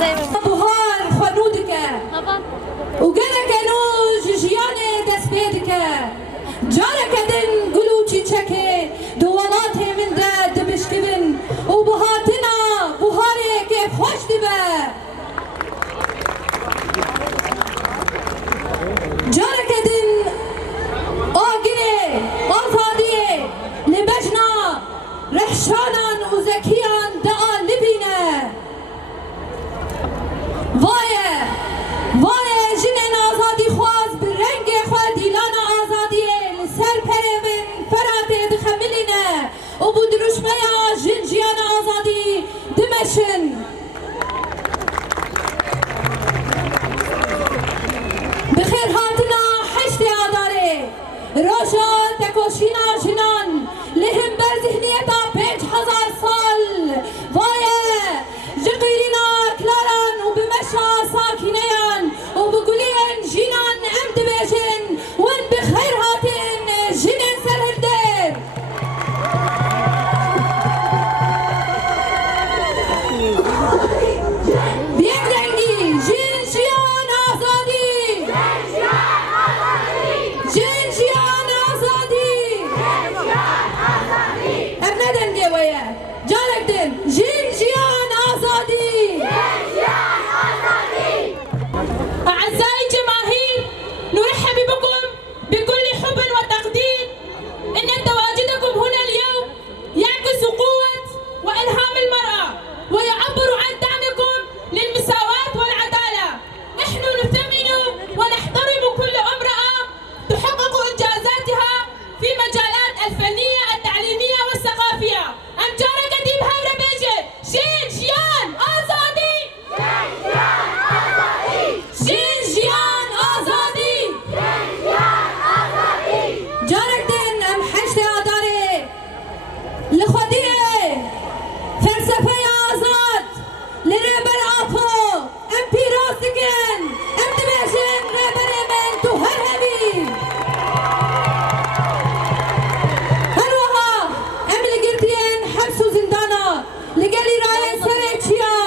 بهار خنودك وقالك نوج جياني دسبيدك جارك دن قلو تشيتشكي دوالاتي من دا دبشكبن وبهاتنا بهاري كيف خوش دبا جارك دن آقري آزادي لبجنا رحشانا وزكيان دقا لبينا وايه وايه جنن آزادی خواز برنگ خواه دیلان آزادی لسر پره من فرات دخملینه و بودروشمه جنجیان آزادی دمشن بخیر هاتنا حشت آداره روشا تکوشینا جنان لهم بر ذهنیتا 5000 سال وايه جقيلنا كلاران وبمشى ساكنيان وبقولين جينان ام دبيجن وين بخير هاتين جنين سرهردير بيقدنجي جين جيان آزادي جين جيان آزادي ابنا دنجي ويا جارك دن جين جيان آزادي أعزائي الجماهير نرحب بكم بكل حب وتقدير إن تواجدكم هنا اليوم يعكس قوة وإلهام المرأة ويعبر عن دعمكم للمساواة والعدالة. نحن نثمن ونحترم كل امرأة تحقق إنجازاتها في مجالات الفنية التعليمية والثقافية. أمجارة قديم هورا بيجي جين جيان آزادي جين جيان آزادي جارك دن ام حشت آداره لخودیه فلسفه آزاد لرهبر آخو ام پیراستگن ام دبیشن رهبر من تو هر همی هر وها ام لگرتین حبس و زندانا لگلی رای سر چیا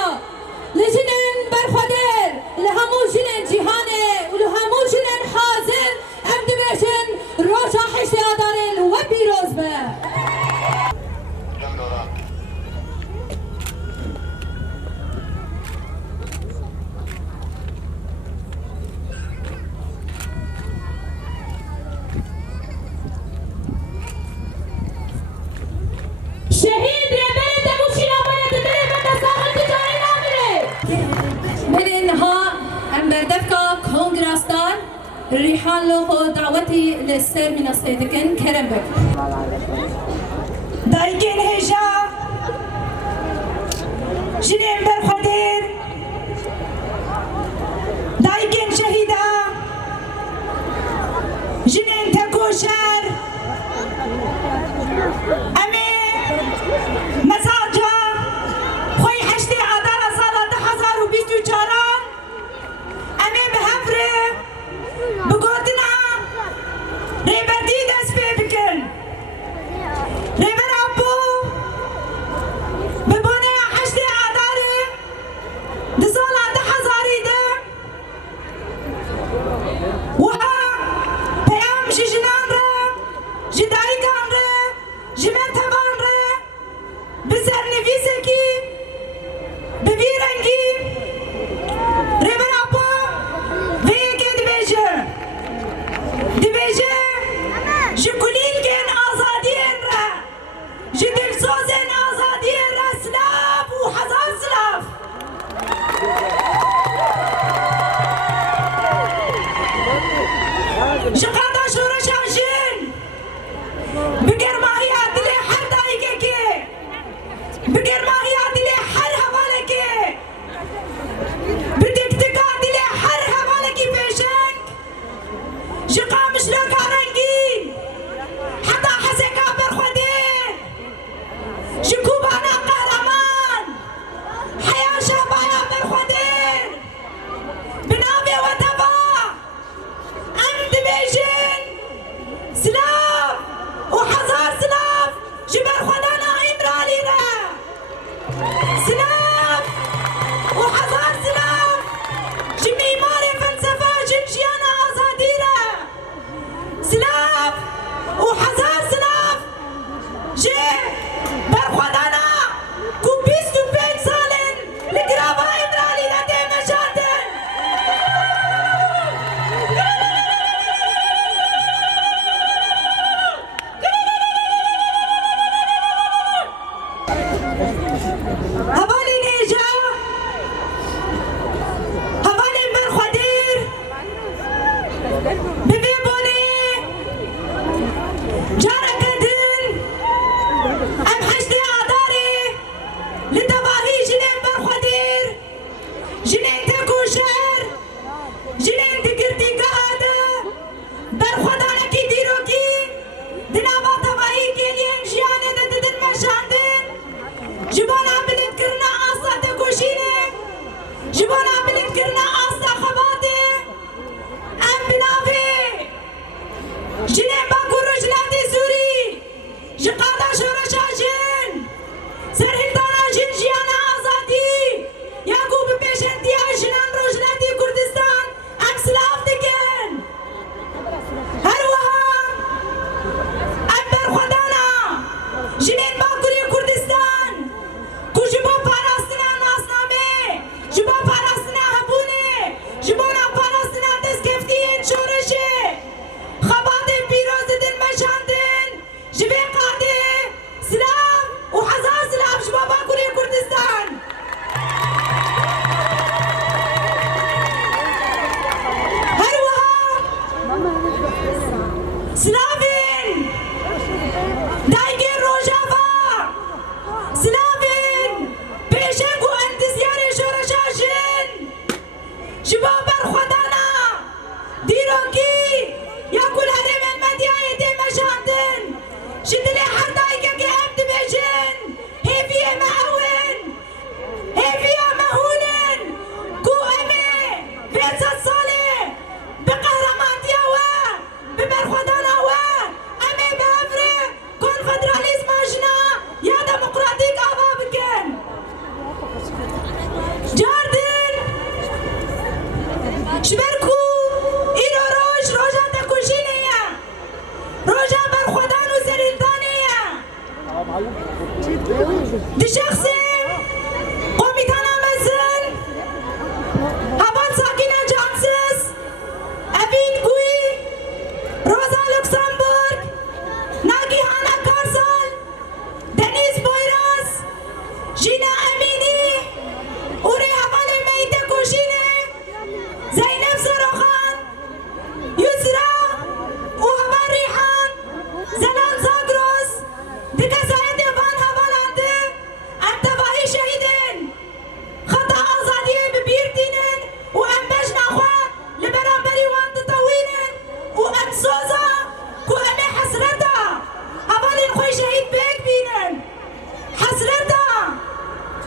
لجنن برخودر لهمو جنن جهانه ولهمو جنن حاضر ام دبیشن روشا حشت آداره و پیروز به شهيد ربنا تمشينا ولا تدري من تساقط جاري نامره. من انها ام بردفكا كونغراستار ريحان له دعوتي للسر من الصيدكن كرم بك دايكين هجا جنين برخدير دايكين شهيدا جنين تكوشر امي مساجا خوي حشتي عدالة صالة 1024 امي بهفري بقوتنا ريبردي دس بيبكن ريبر ابو ببوني حشتي عدالة دي صالة 10,000 ده وها بيام جيجنان ره جداري كان ره جمن تبان ره بسر نفيسكي ببيرنگي ريبر ابو ويكي دبيجه جكوليل كان آزادين ره جدل سوزن آزادين ره سلاف وحزار سلاف جقادا شورش عجين بقر ماهي عدلي جقادا شورشا جن سرهلدانا جن جيانا آزادی یاکو بپیشندی جنان روجلاتی کردستان ام سلاف دکن هروها ام برخودانا جنین باکوری کردستان کو جبو پاراستنا ناسنامه جبو پاراستنا هبونه جبو نا پاراستنا دستکفتین شورشه خبات پیروز دن مشاندن جبه قاده سلام و حزار سلام جبو باکوری کردستان سلافين دايجين روجافا سلافين بيشنكو انت زياري شورشاشين شباب الخدانا ديروكي يا كل هدم المدينة دي مشاندن شدلي حردايكا كي امت بيجن هي فيها مهون هي فيها مهونن كو امي بيت صالي بقهرمان دياوا ببرخدانا وا امي بافري كونفدراليزم اجنا يا ديمقراطيك ابا بكن جاردن شبركو إلو روجا تكوشينيا روجا برخدانو سريلدانيا دي شخصي قوميتانا مزن هبان ساكنة جانسس أبيد كوي روزا لوكسمبورغ ناجي هانا كارسال دنيس بويراس جينا أميني أوري هبالي ميتة كوشيني زينب سروخان يسرا وهبان ريحان زلال زاغروس دكا سعيد يبان هبالانده انتباهي شهيدين خطا ازادي ببيردينن وام بجنا خوا لبرامبري وان تطوينن وام سوزا كو امي حسرتا هبالي خوي شهيد بيك بينن حسرتا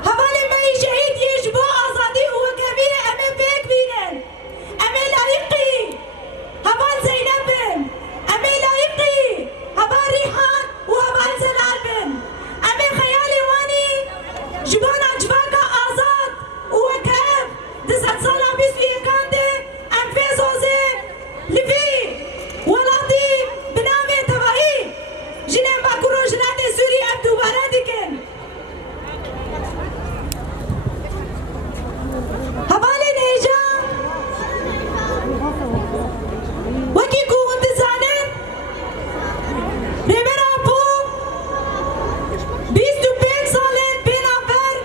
هبالي مي شهيد يجبو ازادي وكبير امي بيك بينن امي لايقي هبال زينب امي لايقي هبال ريحان وهبال زلال بن امي خيالي واني جبونا جباكا ازاد وكاب دسات صلاة بيسوي كاندي ام في زوزي لفي ولادي بنامي تبعي جنين باكورو جناتي سوري ابدو بارادكن هبالي نيجا وكي كون تزانن ريبرا بو 25 سالن بنافر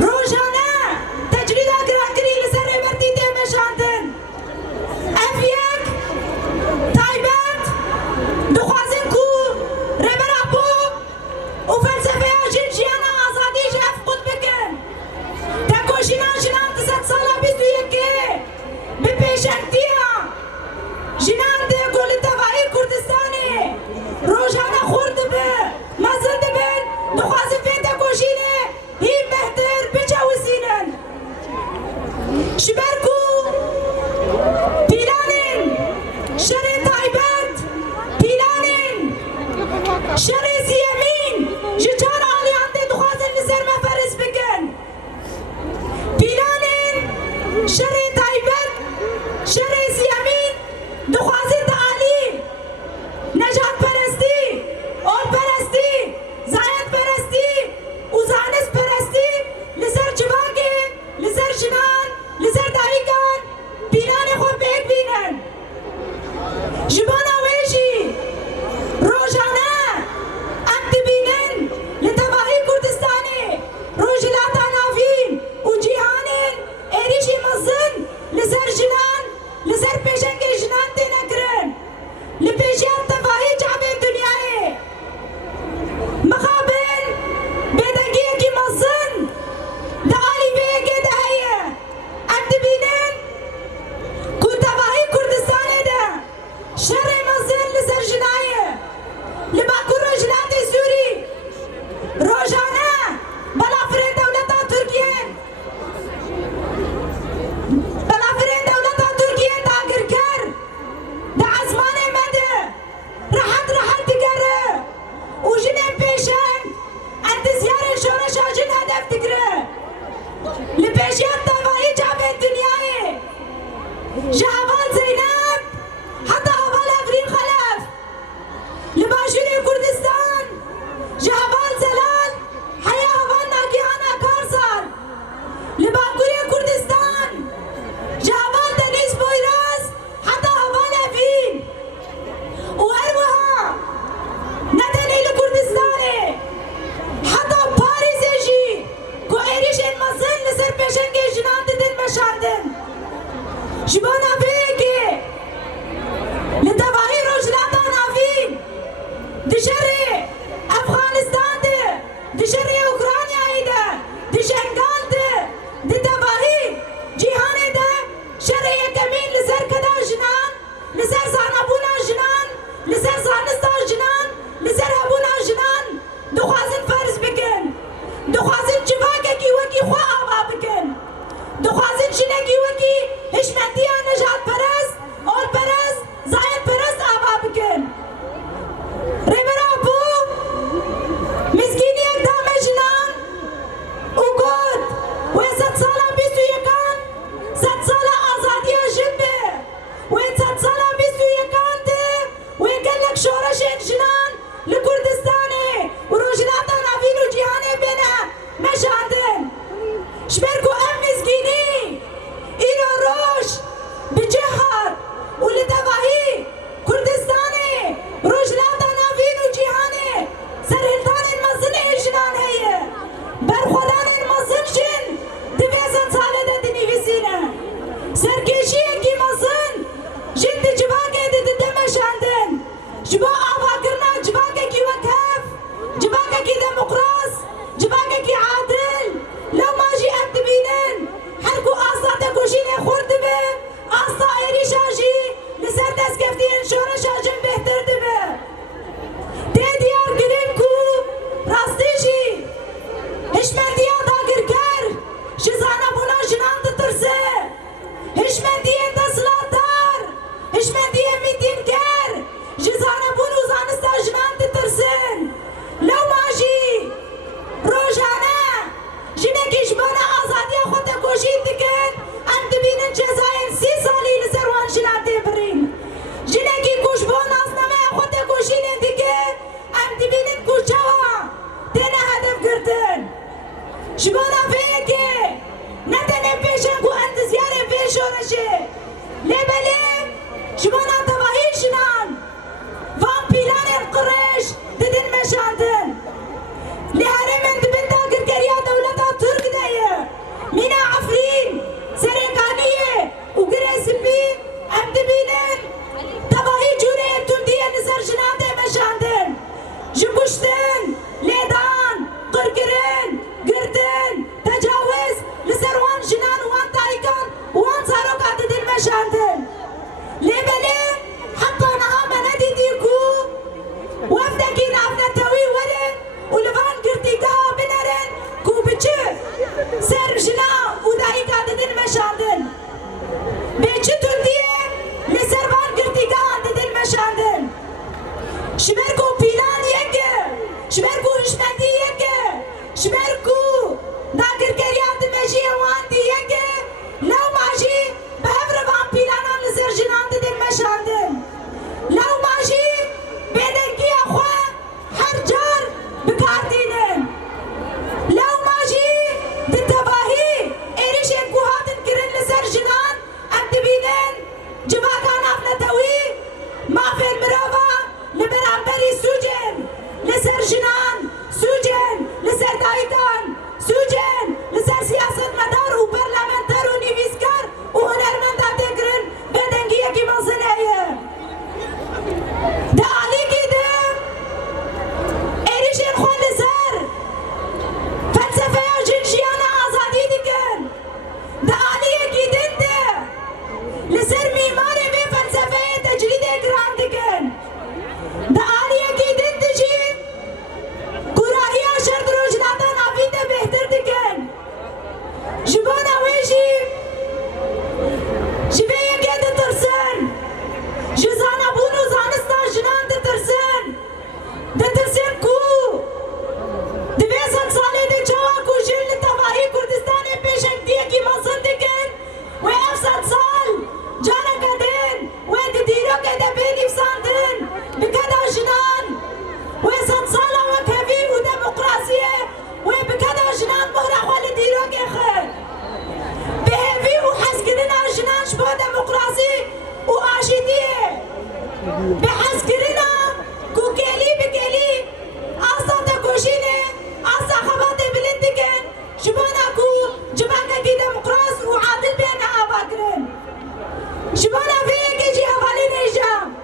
روجانا تجريدا كراكري لسر ريبرتي دي مشاندن افيك تايبت دخوازن كو ريبرا بو وفلسفة جنجيانا آزادي جاف قد بكن تاكو جنان جنان تسات صالة بيسو يكي ببيشنتيا جنان دي قول التبعي كردستاني روجانا خورد به مزن دبن دخوازن فين تاكو جيني هي بهتر بجاوزينن شبركو بيلانين شري تايبت بيلانين شري سيامين ججار علي عندي دخوازن لسر مفرس بكن بيلانين شري تايبت شري سيامين دخوازن تعالي نجات پرستی اول پرستی زاید پرستی وزانس پرستی لسر جواگی لسر جنان لسر دایگان بینان خود بیگ بینن جبانا ویجی روجانا نتوي ورن ولفان قرتيقا بنرن كو بچه سر جنا وداي قاددن مشاندن بچه تنديه لسر فان قرتيقا عنددن مشاندن شبركو بيلان يكه شبركو هشمندي يكه شبركو ناقر كريان دمجي وان دي يكه لو ماجي بهفر فان بيلانان لسر جنا عنددن مشاندن لو ماجي بيدنكي اخوة هر جار بكاردينن لو ماجي دتباهي ايريشن كوهاتن كرن لسر جنان اكتبينن جواكان افنتوي ما في المرافا لبرامبري سوجن لسر جنان سوجن لسر دايكان سوجن لسر سياسة مدار وبرلمانتر ونيفيسكار وهنرمندا تكرن بدنكي يكي منصنعيه ده عليكي ده ايريشن خون لسر فلسفه جنجيانا آزادی دکن ده عليكي ده لسر میماری به فلسفه تجرید اکرام دکن ده عليكي ده جی گراهی شرط روجناتا نافید بهتر دکن جبانا ویجی جبه یکی ده ترسن جزانا بونو زانستان جنان ده ترسن کو دوی ست ساله ده چوا کو جل تباهی کردستان پیشنگتیه کی مصن دکن و اف ست سال جانا کدن و ده دیرو که ده بین افساندن بکدا جنان و ست ساله و کفی و دموقراسیه و بکدا جنان مهره خوالی دیرو که خد بهوی و حسکدن جنان شبه دموقراسی و آشیدیه بحسکرنا کو کلی بکلی آسا تکوشینه آسا خبات بلندکن شبانا کو جبانگا کی دموقراس و عادل بین آبا کرن شبانا فیه که جی حوالی نیجام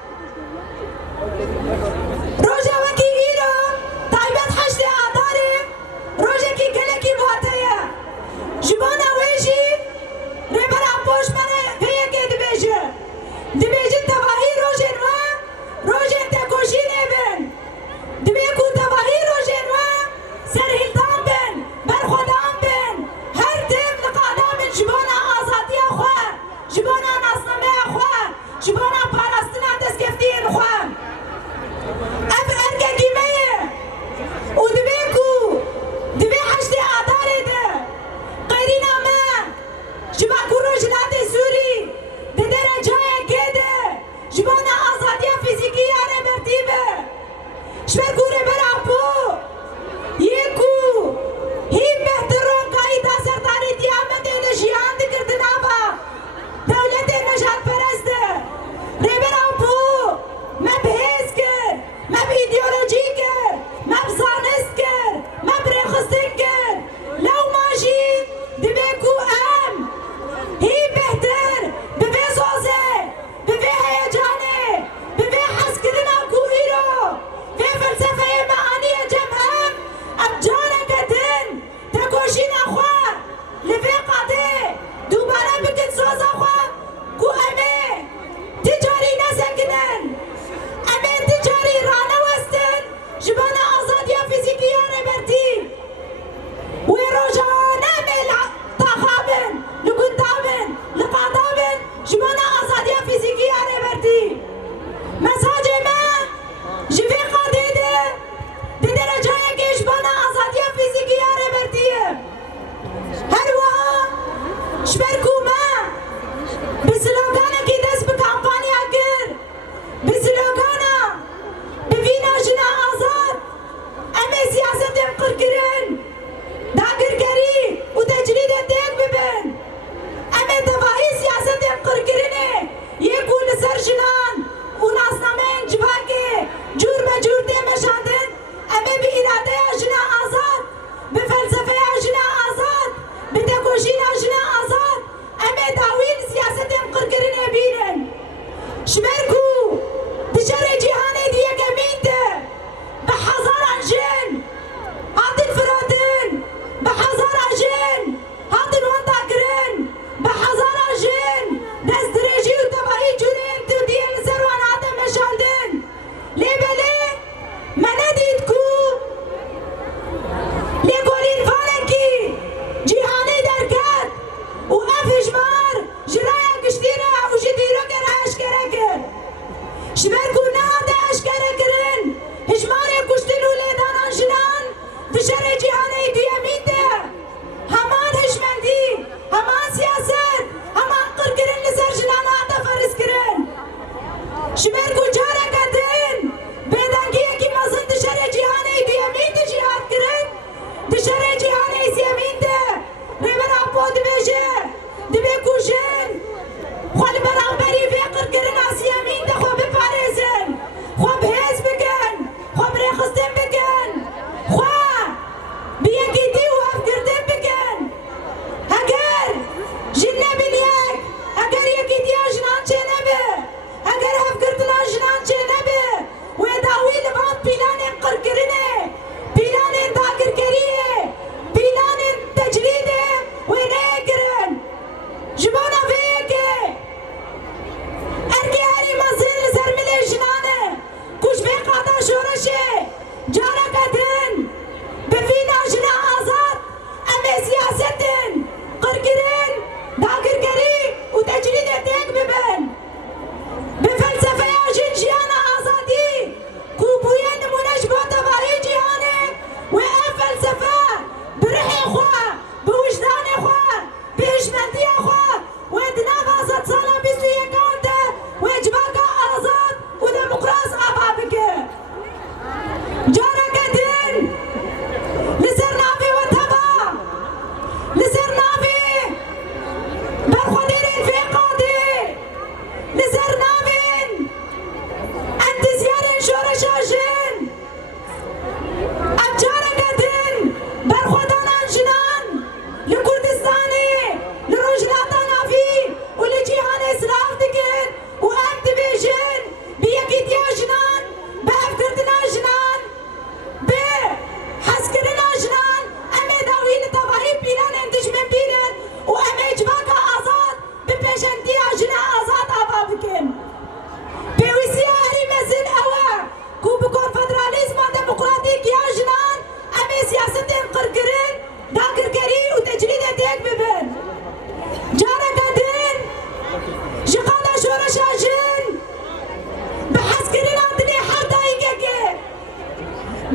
روژا وکی ایرو تایبت حشت آداره روژا کی گله کی باتایه شبانا ویجی ریبرا پوش منه فیه که دبیجه تباهی روژن و روژن تکوشینه بن دبی کو تباهی روژن و سرهلدان بن برخودان بن هر تیم لقادا من جبانا آزادی خواه جبانا ناسنامه خواه جبانا پالاستنا دستگفتین خواه اب ارگه گیمه و دبی حشت آداره ده قیرینا ما جباکو روژنات سوری ده درجای گده جبانا آزادی فیزیکی یاره مرتیبه شبه گوره براپو یکو هی بهترون قایده سرداری دیامنده ده جیان ده کردنا با دولت نجات پرسته ری براپو مب هیز کر مب ایدئولوژی کر مب زانست کر مب ریخستن کر لو ماجی دبه کو ام هی بهتر ببه زوزه ببه هیجانه ببه حس کردنا کو ایرو به فلسفه معانی جمعه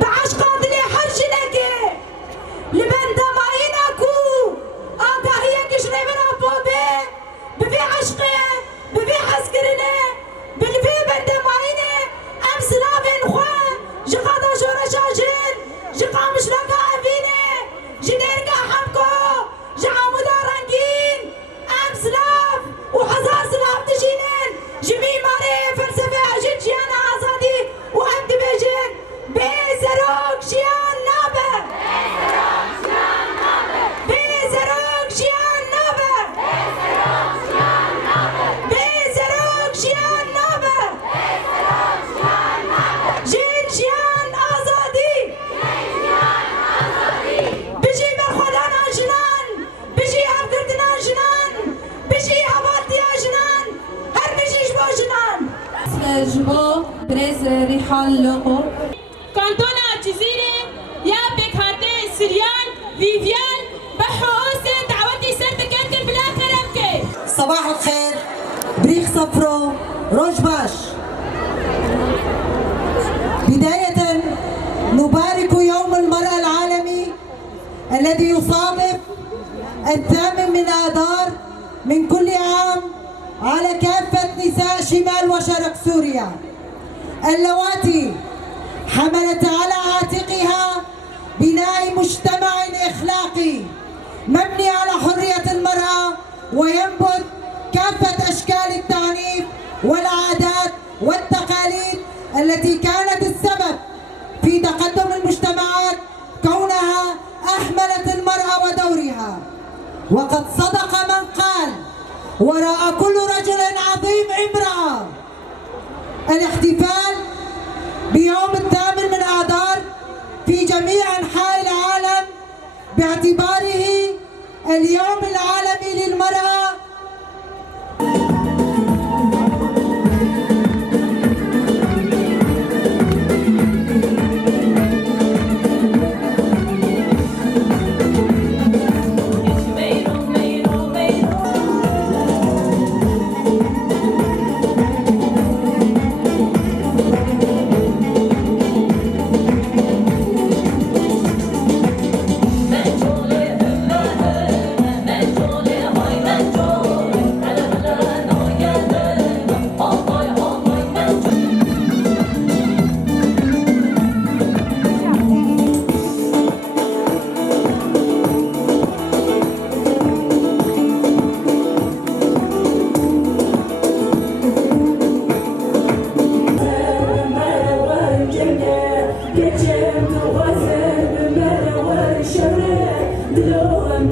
بعشقان دلی حرشنکه لبن دماینا کو آگاهیه کشنه بنا بوبه بفی عشقه بفی حسکرنه بلفی بردماینه ام سلافین خواه جقادا شورا شاجن جقامش لکا اوینه جدیرگا حمکو جعامودا رنگین ام سلاف وحزار سلاف تجينن جمي ماري فلسفة عجل جيان آزادي وأمد بيجن بيزروك جيان نابه بيزروك جيان نابه بيزروك جيان نابه جين جيان آزادي بيجي برخودان جنان بيجي هفقردنا جنان بيجي هبالتي جنان هر بيجيش بو جنان جبو برز ريحان لوقو كانتونا الجزيرة يا بكهاتي سريان فيفيان بحوسة دعوتي سر بكنكن بلا كرمكي. صباح الخير بريخ صفرو روج باش. بداية نبارك يوم المرأة العالمي الذي يصادف 8 آذار من كل عام على كافة نساء شمال وشرق سوريا اللواتي حملت على عاتقها بناء مجتمع أخلاقي مبني على حرية المرأة وينبذ كافة أشكال التعنيف والعادات والتقاليد التي كانت السبب في تقدم المجتمعات كونها أهملت المرأة ودورها. وقد صدق من قال وراء كل رجل عظيم امرأة. الاحتفال بيوم 8 آذار في جميع أنحاء العالم باعتباره اليوم العالمي للمرأة Geçem duasın, merhaba şöyle, diloğum